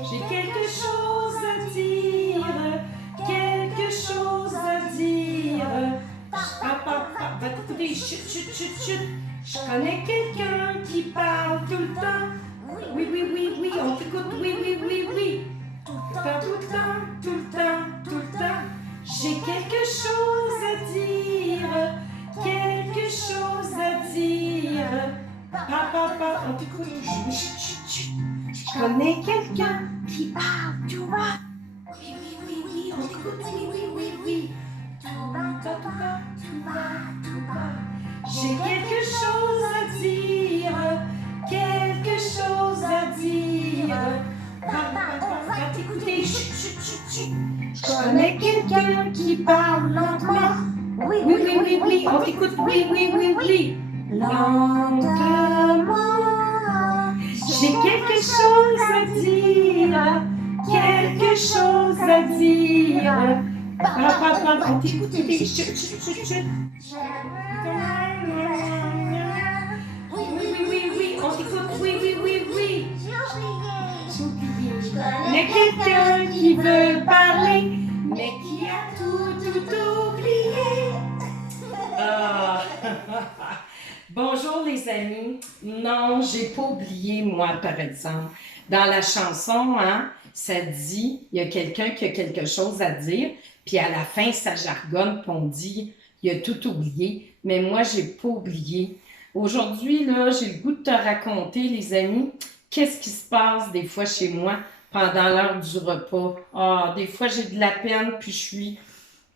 J'ai quelque chose à dire, quelque chose à dire. Va t'écouter, chut, chut, chut, chut. Je connais quelqu'un qui parle tout le temps. Oui, oui, oui, oui, on t'écoute, oui, oui, oui, oui. Tout le temps, tout le temps, tout le temps, tout le temps. J'ai quelque chose à dire, quelque chose à dire. Papa, on t'écoute. Chut, chut, chut. Je connais quelqu'un qui parle tout bas. Oui, oui, oui, oui, on t'écoute, oui, oui, oui, oui. Tout bas, tout bas, tout bas, tout bas. J'ai quelque chose à dire, quelque chose à dire. Papa, on va t'écouter. Chut, chut, chut, chut. Je connais quelqu'un qui parle lentement. Oui, oui, oui, oui, oui, on t'écoute, oui, oui, oui, oui. Lentement. J'ai quelque chose à dire, quelque chose à dire. Papa, on t'écoute, chut, chut, chut, chut. Oui, oui, oui, oui, oui, on t'écoute, oui, oui, oui, oui. J'ai oublié. Il y a quelqu'un qui veut parler, mais qui a tout oublié. Ah. Bonjour les amis. Non, j'ai pas oublié moi par exemple. Dans la chanson, hein, ça dit il y a quelqu'un qui a quelque chose à dire, puis à la fin ça jargonne, puis on dit il a tout oublié. Mais moi j'ai pas oublié. Aujourd'hui là, j'ai le goût de te raconter les amis, qu'est-ce qui se passe des fois chez moi pendant l'heure du repas. Ah, des fois j'ai de la peine puis je suis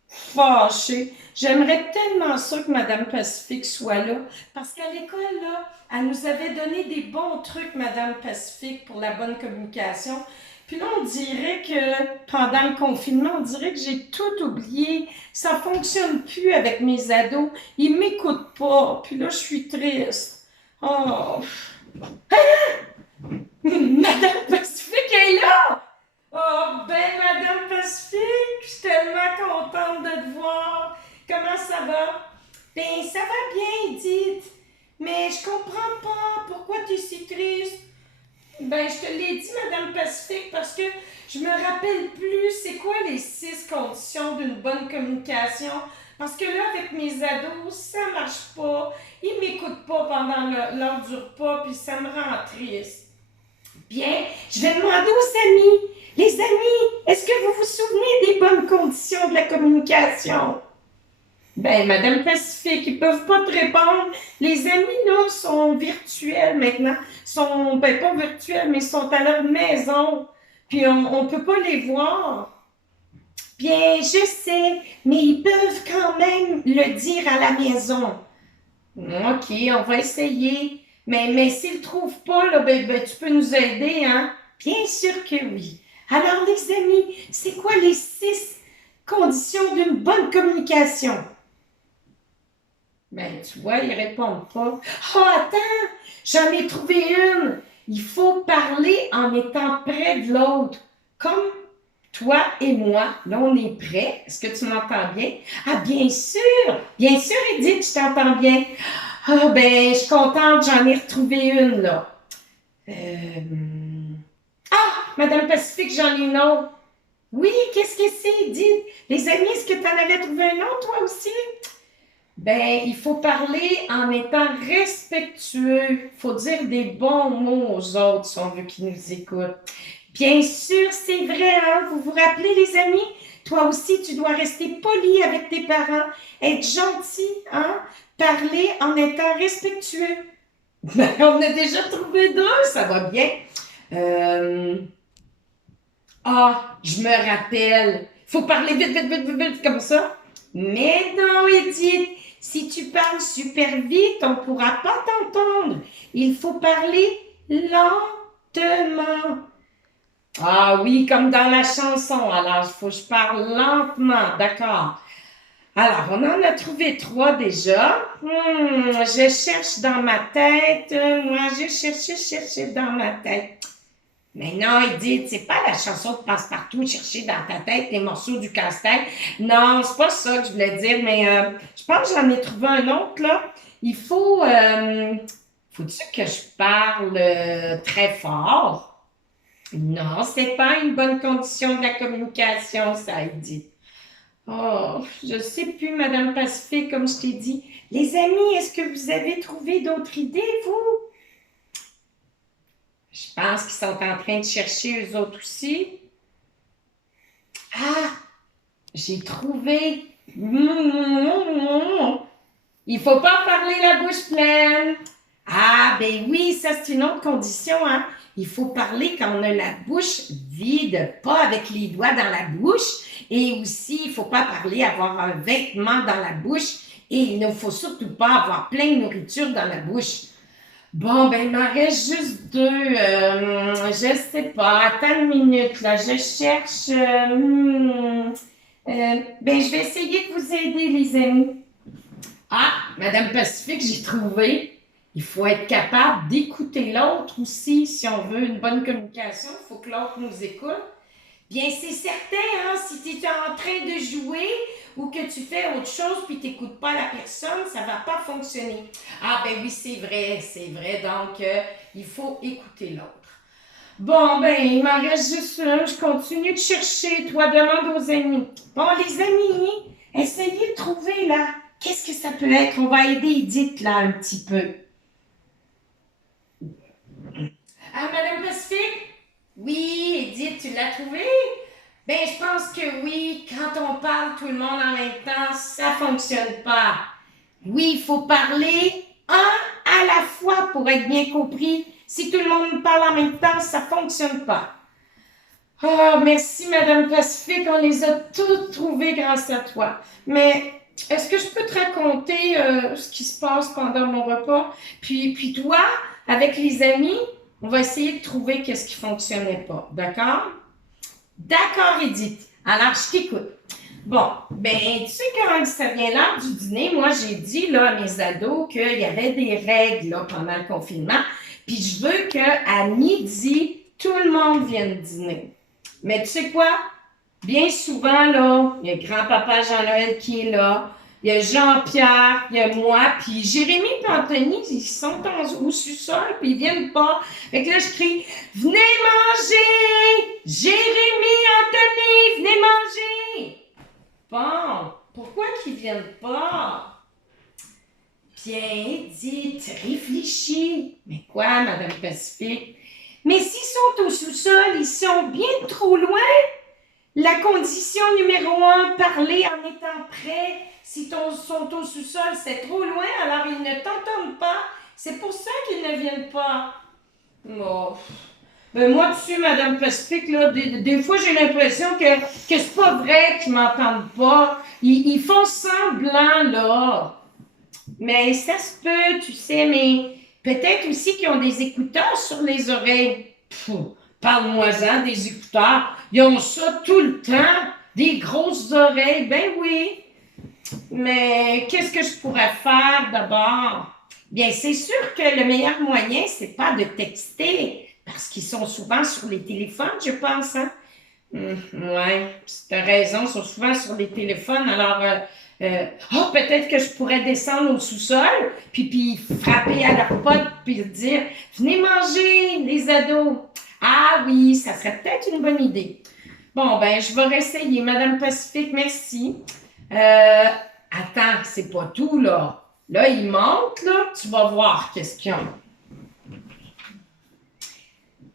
fâchée. J'aimerais tellement ça que Madame Pacifique soit là, parce qu'à l'école, là, elle nous avait donné des bons trucs, Madame Pacifique, pour la bonne communication. Puis là, on dirait que pendant le confinement, on dirait que j'ai tout oublié. Ça fonctionne plus avec mes ados. Ils m'écoutent pas. Puis là, je suis triste. Oh. Madame Pacifique est là! Oh, ben, Madame Pacifique, je suis tellement contente de te voir. Comment ça va? Ben, ça va bien, Edith. Mais je comprends pas pourquoi tu es si triste. Ben, je te l'ai dit, Madame Pacifique, parce que je me rappelle plus c'est quoi les 6 conditions d'une bonne communication. Parce que là, avec mes ados, ça marche pas. Ils m'écoutent pas pendant l'heure du repas, puis ça me rend triste. Bien, je vais demander aux amis. Les amis, est-ce que vous vous souvenez des bonnes conditions de la communication? Ben, Madame Pacifique, ils peuvent pas te répondre. Les amis, là, sont virtuels maintenant. Sont, ben, pas virtuels, mais sont à leur maison. Puis on peut pas les voir. Bien, je sais, mais ils peuvent quand même le dire à la maison. OK, on va essayer. Mais s'ils ne trouvent pas, là, ben, tu peux nous aider, hein? Bien sûr que oui. Alors, les amis, c'est quoi les 6 conditions d'une bonne communication? Ben, tu vois, ils répondent pas. Oh, attends, j'en ai trouvé une. Il faut parler en étant près de l'autre. Comme toi et moi, là, on est prêts. Est-ce que tu m'entends bien? Ah, bien sûr, Edith, je t'entends bien. Ah, ben, je suis contente, j'en ai retrouvé une, là. Ah, Madame Pacifique, j'en ai une autre. Oui, qu'est-ce que c'est, Edith? Les amis, est-ce que tu en avais trouvé un autre, toi aussi? Ben, il faut parler en étant respectueux. Il faut dire des bons mots aux autres si on veut qu'ils nous écoutent. Bien sûr, c'est vrai, hein? Vous vous rappelez, les amis? Toi aussi, tu dois rester poli avec tes parents, être gentil, hein? Parler en étant respectueux. Ben, on a déjà trouvé 2, ça va bien. Je me rappelle. Faut parler vite, vite, vite, vite, vite, comme ça. Mais non, Edith, si tu parles super vite, on ne pourra pas t'entendre. Il faut parler lentement. Ah oui, comme dans la chanson. Alors, il faut que je parle lentement. D'accord. Alors, on en a trouvé 3 déjà. Je cherche dans ma tête. Moi, je cherche dans ma tête. Mais non, Edith, c'est pas la chanson de Passe-Partout, chercher dans ta tête les morceaux du casse-tête. Non, c'est pas ça que je voulais dire, mais je pense que j'en ai trouvé un autre, là. Il faut... faut-tu que je parle très fort? Non, c'est pas une bonne condition de la communication, ça, Edith. Oh, je sais plus, Madame Pacifique, comme je t'ai dit. Les amis, est-ce que vous avez trouvé d'autres idées, vous? Je pense qu'ils sont en train de chercher eux autres aussi. Ah, j'ai trouvé. Il faut pas parler la bouche pleine. Ah, ben oui, ça c'est une autre condition, hein. Il faut parler quand on a la bouche vide, pas avec les doigts dans la bouche. Et aussi, il faut pas parler avoir un vêtement dans la bouche. Et il ne faut surtout pas avoir plein de nourriture dans la bouche. Bon, ben, il m'en reste juste deux. Je sais pas. Attends une minute, là. Je cherche. Ben, je vais essayer de vous aider, les amis. Ah, Madame Pacifique, j'ai trouvé. Il faut être capable d'écouter l'autre aussi. Si on veut une bonne communication, il faut que l'autre nous écoute. Bien, c'est certain, hein, si tu es en train de jouer ou que tu fais autre chose puis tu n'écoutes pas la personne, ça ne va pas fonctionner. Ah, ben oui, c'est vrai, c'est vrai. Donc, il faut écouter l'autre. Bon, ben, il m'en reste juste un. Je continue de chercher. Toi, demande aux amis. Bon, les amis, essayez de trouver, là. Qu'est-ce que ça peut être? On va aider Edith, là, un petit peu. Ah, Madame Pacifique? Oui, Edith, tu l'as trouvé? Ben, je pense que oui. Quand on parle tout le monde en même temps, ça fonctionne pas. Oui, il faut parler un à la fois pour être bien compris. Si tout le monde parle en même temps, ça fonctionne pas. Oh, merci, Madame Pacifique. On les a toutes trouvées grâce à toi. Mais est-ce que je peux te raconter ce qui se passe pendant mon repas? Puis toi, avec les amis, on va essayer de trouver qu'est-ce qui fonctionnait pas. D'accord? D'accord, Edith. Alors, je t'écoute. Bon, ben, tu sais, quand ça vient l'heure du dîner, moi, j'ai dit là, à mes ados qu'il y avait des règles là, pendant le confinement. Puis je veux qu'à midi, tout le monde vienne dîner. Mais tu sais quoi? Bien souvent, là, il y a grand-papa Jean-Noël qui est là. Il y a Jean-Pierre, il y a moi, puis Jérémy et Anthony, ils sont au sous-sol, puis ils viennent pas. Fait que là, je crie « Venez manger! Jérémy, Anthony, venez manger! » Bon, pourquoi qu'ils viennent pas? Bien, dites, réfléchis. Mais quoi, Madame Pacifique? Mais s'ils sont au sous-sol, ils sont bien trop loin. La condition numéro 1, parler en étant prêt. Si ils sont au sous-sol, c'est trop loin, alors ils ne t'entendent pas. C'est pour ça qu'ils ne viennent pas. Oh. Ben moi, tu sais, Madame Pacifique, là, des fois, j'ai l'impression que c'est pas vrai qu'ils m'entendent pas. Ils font semblant, là. Mais ça se peut, tu sais, mais peut-être aussi qu'ils ont des écouteurs sur les oreilles. Parle-moi-en des écouteurs. Ils ont ça tout le temps. Des grosses oreilles. Ben oui. Mais qu'est-ce que je pourrais faire d'abord? Bien, c'est sûr que le meilleur moyen, c'est pas de texter, parce qu'ils sont souvent sur les téléphones, je pense, hein? Ouais, tu as raison, ils sont souvent sur les téléphones, alors, peut-être que je pourrais descendre au sous-sol, puis frapper à leur porte, puis dire, venez manger, les ados. Ah oui, ça serait peut-être une bonne idée. Bon, ben, je vais réessayer. Madame Pacifique, merci. Attends, c'est pas tout, là. Là, ils montent, là. Tu vas voir qu'est-ce qu'ils ont.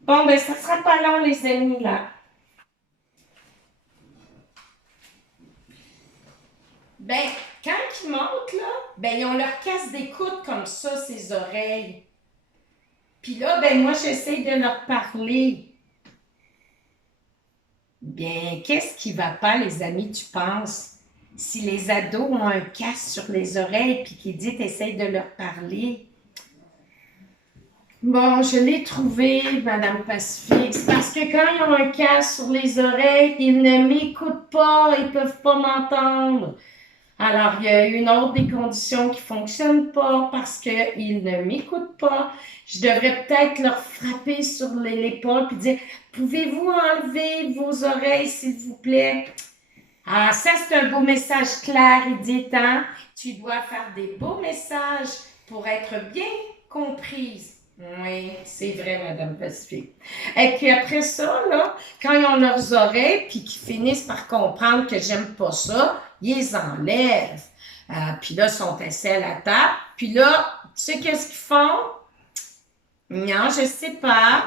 Bon, ben, ça sera pas long, les amis, là. Ben, quand ils montent, là, ben, ils ont leur casse d'écoute comme ça, ces oreilles. Puis là, ben, moi, j'essaie de leur parler. Bien, qu'est-ce qui va pas, les amis, tu penses? Si les ados ont un casque sur les oreilles puis qu'ils disent essaye de leur parler. Bon, je l'ai trouvé, Madame Pacifique. C'est parce que quand ils ont un casque sur les oreilles, ils ne m'écoutent pas, ils peuvent pas m'entendre. Alors, il y a une autre des conditions qui fonctionnent pas parce qu'ils ne m'écoutent pas. Je devrais peut-être leur frapper sur l'épaule et dire « Pouvez-vous enlever vos oreilles, s'il vous plaît? » Ah, ça, c'est un beau message clair et disant, tu dois faire des beaux messages pour être bien comprise. Oui, c'est vrai, Madame Pacifique. Et puis après ça, là, quand ils ont leurs oreilles, puis qu'ils finissent par comprendre que j'aime pas ça, ils les enlèvent. Puis là, ils sont assis à la table. Puis là, tu sais qu'est-ce qu'ils font? Non, je sais pas.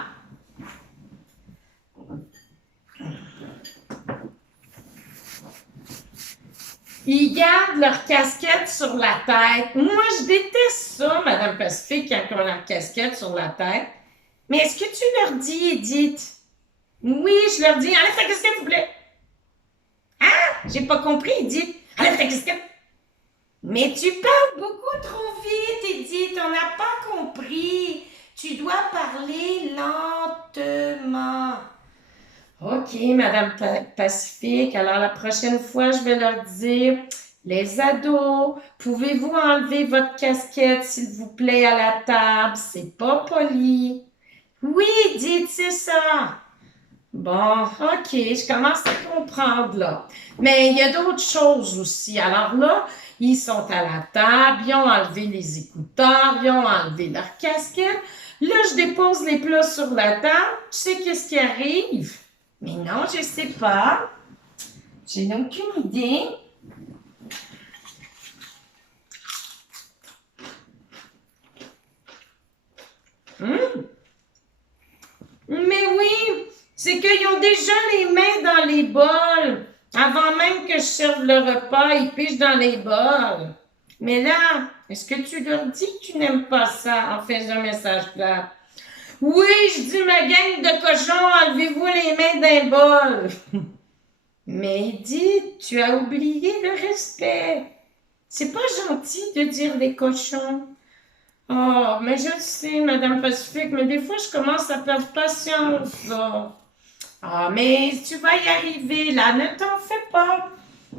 Ils gardent leur casquette sur la tête. Moi, je déteste ça, Madame Pacifique, quand ils ont leur casquette sur la tête. Mais est-ce que tu leur dis, Edith? Oui, je leur dis, enlève ta casquette, s'il vous plaît. Ah, j'ai pas compris, Edith. Enlève ta casquette. Mais tu parles beaucoup trop vite, Edith. On n'a pas compris. Tu dois parler lentement. OK, Madame Pacifique. Alors, la prochaine fois, je vais leur dire, les ados, pouvez-vous enlever votre casquette, s'il vous plaît, à la table? C'est pas poli. Oui, dites, c'est ça. Bon, OK, je commence à comprendre, là. Mais il y a d'autres choses aussi. Alors là, ils sont à la table, ils ont enlevé les écouteurs, ils ont enlevé leur casquette. Là, je dépose les plats sur la table. Tu sais qu'est-ce qui arrive? Mais non, je sais pas. J'ai aucune idée. Mais oui, c'est qu'ils ont déjà les mains dans les bols. Avant même que je serve le repas, ils pichent dans les bols. Mais là, est-ce que tu leur dis que tu n'aimes pas ça en faisant un message plat? Oui, je dis ma gang de cochons, enlevez-vous les mains d'un bol. Mais Edith, tu as oublié le respect. C'est pas gentil de dire des cochons. Oh, mais je le sais, Madame Pacifique, mais des fois, je commence à perdre patience, là. Ah, mais tu vas y arriver, là, ne t'en fais pas.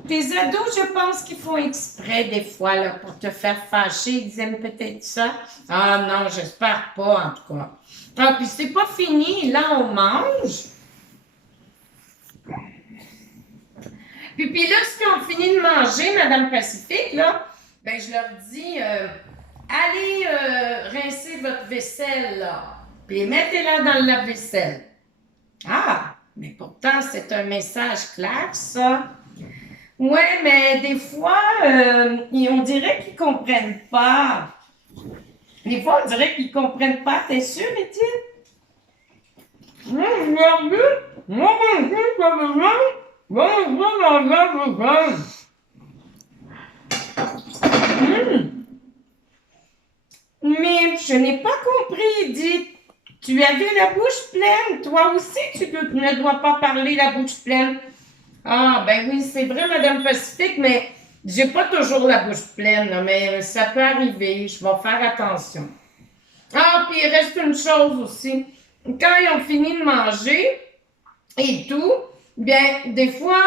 Tes ados, je pense qu'ils font exprès des fois, là, pour te faire fâcher. Ils aiment peut-être ça. Ah non, j'espère pas, en tout cas. Ah, puis c'est pas fini, là, on mange. Puis lorsqu'ils ont fini de manger, Madame Pacifique, là, ben, je leur dis, allez rincer votre vaisselle, là. Puis mettez-la dans le lave-vaisselle. Ah, mais pourtant, c'est un message clair, ça. Ouais, mais des fois, on dirait qu'ils comprennent pas. Des fois, on dirait qu'ils comprennent pas. T'es sûr, Étienne? Mais je n'ai pas compris, Edith. Tu avais la bouche pleine. Toi aussi, ne dois pas parler la bouche pleine. Ah, ben oui, c'est vrai, Madame Pacifique, mais j'ai pas toujours la bouche pleine, là, mais ça peut arriver. Je vais faire attention. Ah, puis il reste une chose aussi. Quand ils ont fini de manger et tout, bien, des fois,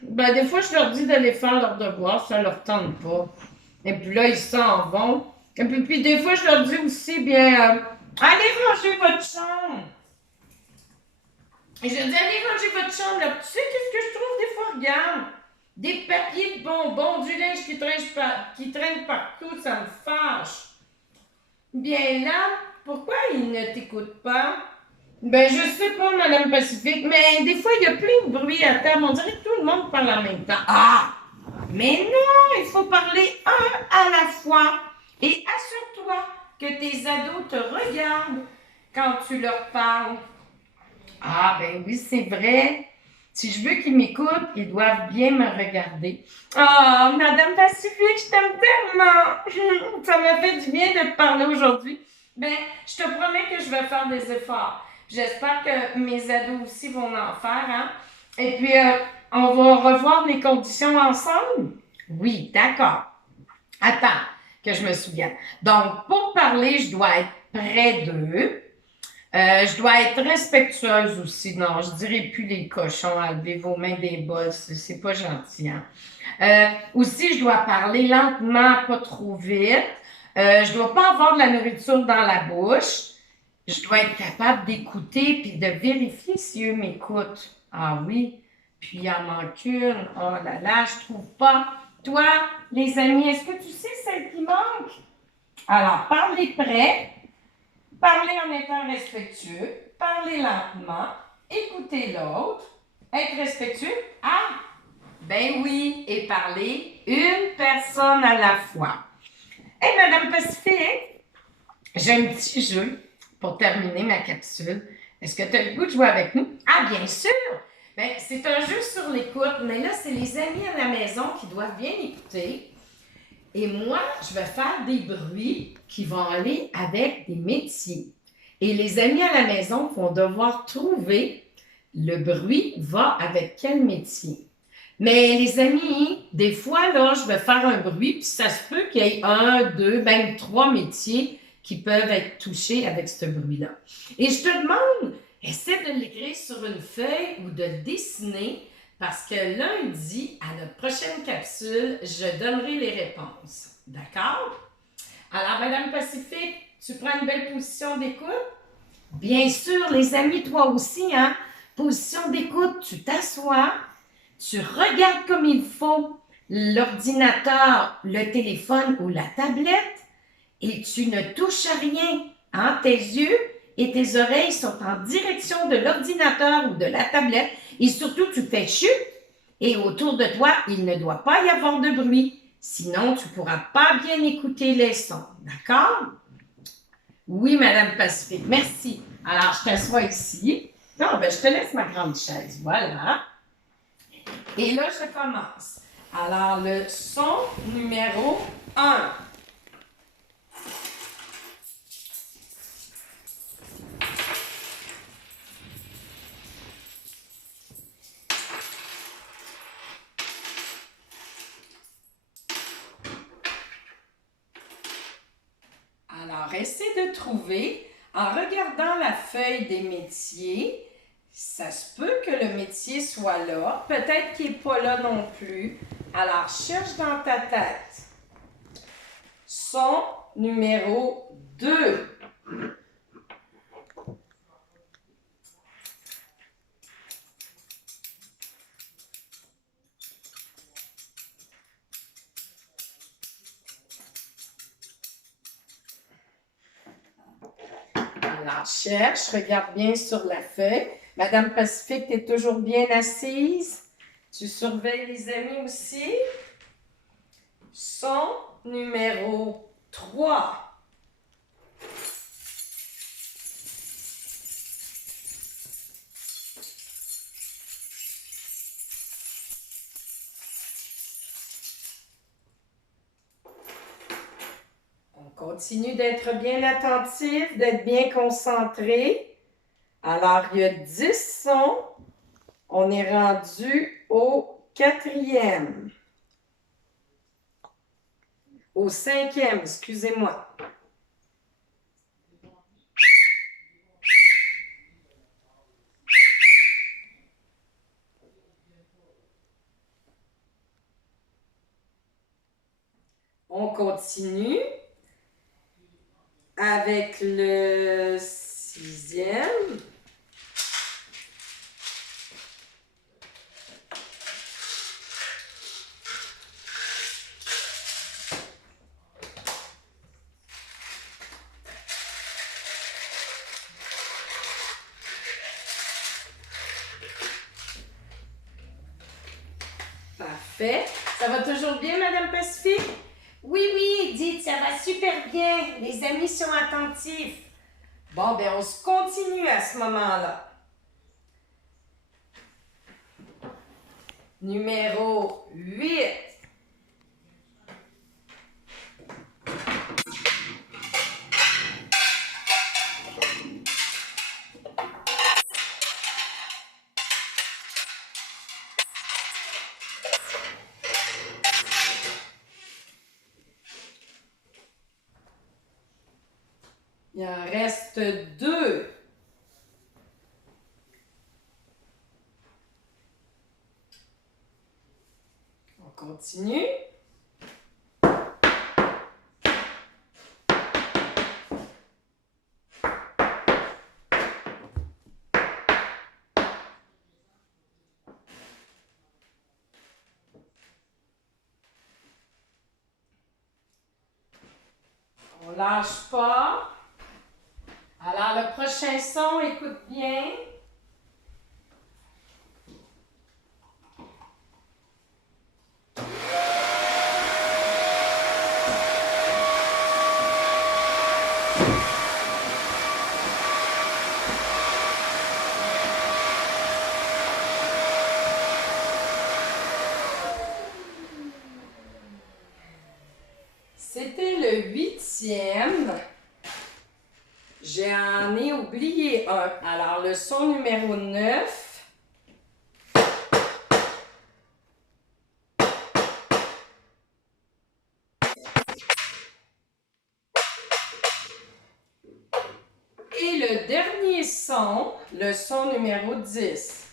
je leur dis d'aller faire leur devoir, ça leur tente pas. Et puis là, ils s'en vont. Et puis des fois, je leur dis aussi, bien, allez ranger votre chambre. Et je dis, allez ranger votre chambre, là. Tu sais, qu'est-ce que je trouve des fois? Regarde, des papiers de bonbons, du linge qui traîne partout, ça me fâche. Bien là, pourquoi ils ne t'écoutent pas? Ben, je sais pas, Madame Pacifique, mais des fois, il y a plein de bruit à table. On dirait que tout le monde parle en même temps. Ah! Mais non, il faut parler un à la fois. Et assure-toi que tes ados te regardent quand tu leur parles. Ah, ben oui, c'est vrai. Si je veux qu'ils m'écoutent, ils doivent bien me regarder. Oh, Madame Pacifique, je t'aime tellement. Ça m'a fait du bien de te parler aujourd'hui. Ben, je te promets que je vais faire des efforts. J'espère que mes ados aussi vont en faire, hein. Et puis, on va revoir les conditions ensemble? Oui, d'accord. Attends, que je me souvienne. Donc, pour parler, je dois être près d'eux. Je dois être respectueuse aussi. Non, je dirais plus les cochons, enlevez vos mains des bols, c'est pas gentil, hein. Aussi, je dois parler lentement, pas trop vite. Je dois pas avoir de la nourriture dans la bouche. Je dois être capable d'écouter puis de vérifier si eux m'écoutent. Ah oui, puis il en manque une. Oh là là, je trouve pas. Toi, les amis, est-ce que tu sais celle qui manque? Alors, parlez près. Parler en étant respectueux, parler lentement, écouter l'autre, être respectueux. Ah, ben oui, et parler une personne à la fois. Hey, Madame Pacifique, j'ai un petit jeu pour terminer ma capsule. Est-ce que tu as le goût de jouer avec nous? Ah, bien sûr! Ben, c'est un jeu sur l'écoute, mais là, c'est les amis à la maison qui doivent bien écouter. Et moi, je vais faire des bruits qui vont aller avec des métiers. Et les amis à la maison vont devoir trouver le bruit va avec quel métier. Mais les amis, des fois, là, je vais faire un bruit, puis ça se peut qu'il y ait un, deux, même trois métiers qui peuvent être touchés avec ce bruit-là. Et je te demande, essaie de l'écrire sur une feuille ou de le dessiner, parce que lundi, à notre prochaine capsule, je donnerai les réponses. D'accord? Alors, Madame Pacifique, tu prends une belle position d'écoute? Bien sûr, les amis, toi aussi, hein? Position d'écoute, tu t'assois, tu regardes comme il faut l'ordinateur, le téléphone ou la tablette et tu ne touches à rien. Hein? Tes yeux et tes oreilles sont en direction de l'ordinateur ou de la tablette et surtout, tu fais chut et autour de toi, il ne doit pas y avoir de bruit. Sinon, tu ne pourras pas bien écouter les sons. D'accord? Oui, Madame Pacifique, merci. Alors, je t'assois ici. Non, ben, je te laisse ma grande chaise. Voilà. Et là, je commence. Alors, le son numéro 1. Alors, essaie de trouver, en regardant la feuille des métiers, ça se peut que le métier soit là, peut-être qu'il n'est pas là non plus. Alors, cherche dans ta tête. Son numéro 2. Alors, cherche, regarde bien sur la feuille. Madame Pacifique, tu es toujours bien assise. Tu surveilles les amis aussi. Son numéro 3. On continue d'être bien attentif, d'être bien concentré. Alors, il y a 10 sons. On est rendu au 4e. Au 5e, excusez-moi. On continue avec le 6e. Parfait. Ça va toujours bien, Madame Pacifique? Oui, oui, dites, ça va super bien. Les amis sont attentifs. Bon, ben on se continue à ce moment-là. Numéro 8. Il en reste 2. On continue. On lâche pas. Alors, le prochain son, écoute bien. C'était le 8e. J'en ai oublié un. Alors, le son numéro 9. Et le dernier son, le son numéro 10.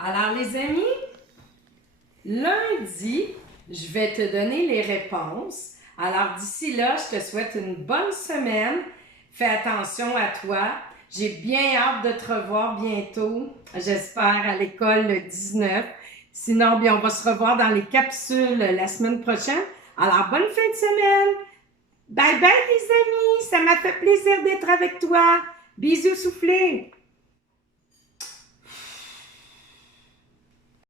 Alors, les amis, lundi, je vais te donner les réponses. Alors, d'ici là, je te souhaite une bonne semaine. Fais attention à toi. J'ai bien hâte de te revoir bientôt, j'espère, à l'école le 19. Sinon, bien, on va se revoir dans les capsules la semaine prochaine. Alors, bonne fin de semaine! Bye bye, les amis! Ça m'a fait plaisir d'être avec toi. Bisous soufflés!